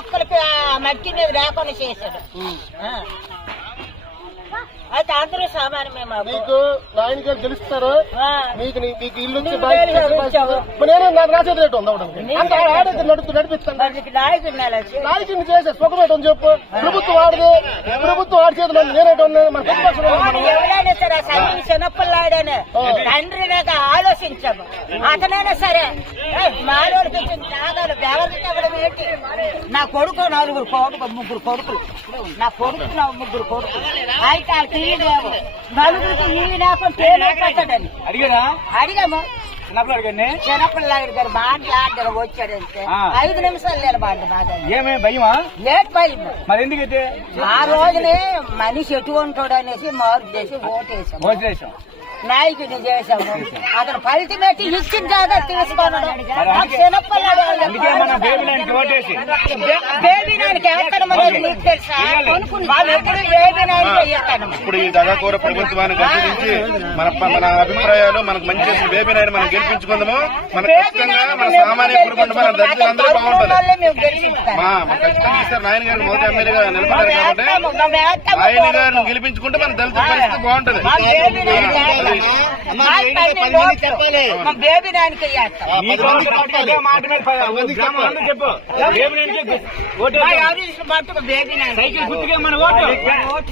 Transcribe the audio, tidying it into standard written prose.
మొక్కలకి ఆ మట్టి మీద లేకుండా చేశాడు. అయితే అందరూ సామాన్యమే. మీకు నాయన గారు గెలుస్తారు, మీకు ఇల్లు నేనే రాసేది రేటు నడిపిస్తాను. నాయకుడిని చేసే సుఖమేటని చెప్పు. ప్రభుత్వం ఆడదు, ప్రభుత్వం ఆడి చేతులు నేనేటో ఎవరైనా సరే సంగీ చిన్నపిల్లాడని తండ్రి లేక ఆలోచించాము. అతనైనా సరే మానవుడికి త్యాగాలు బెవరివ్వడం ఏంటి? నా కొడుకు ముగ్గురు కొడుకులు, నా కొడుకు ముగ్గురు కొడుకులు. అయితే నలుగురికి నీళ్ళు లేకుండా తేలిపోతాడని అడిగాము. చిన్నపిల్లాడి గారు మాట్లాడారు, వచ్చాడంటే 5 నిమిషాలు నిలబడ్డ బాగా. ఏమే భయమా? లేట్ భయం. మరి ఎందుకైతే ఆ రోజునే మనిషి ఎటువంటి అనేసి మార్పు చేసి ఓటేసాం, నాయకుడిని చేశాము. అతను ఫలితం పెట్టి ఇచ్చిన జాగా తీసుకున్నాడు. చిన్నపిల్లాడు బేబీ నాయనకి వేస్తాను నీకు తెలుసా? వాళ్ళు ఎప్పుడు బేబీ నాయనకి వేస్తాను. ఇప్పుడు ఈ దగాకోర ప్రభుత్వాన్ని గెలిపించి మన అభిప్రాయాలు మనకు మంచి చేసిన బేబీ నాయన మనం గెలిపించుకుందాము. మన ఖచ్చితంగా మన సామాన్య కుటుంబం మన దళితులందరూ బాగుంటుంది. ఖచ్చితంగా ఇస్తారు. నాయన గారు మొదటి ఎమ్మెల్యేగా నిలబడ్డారు కాబట్టి ఆయన గారిని గెలిపించుకుంటే మన దళిత పరిస్థితి బాగుంటుంది. బేబీ నాయనకి సైకిల్ మన ఓటు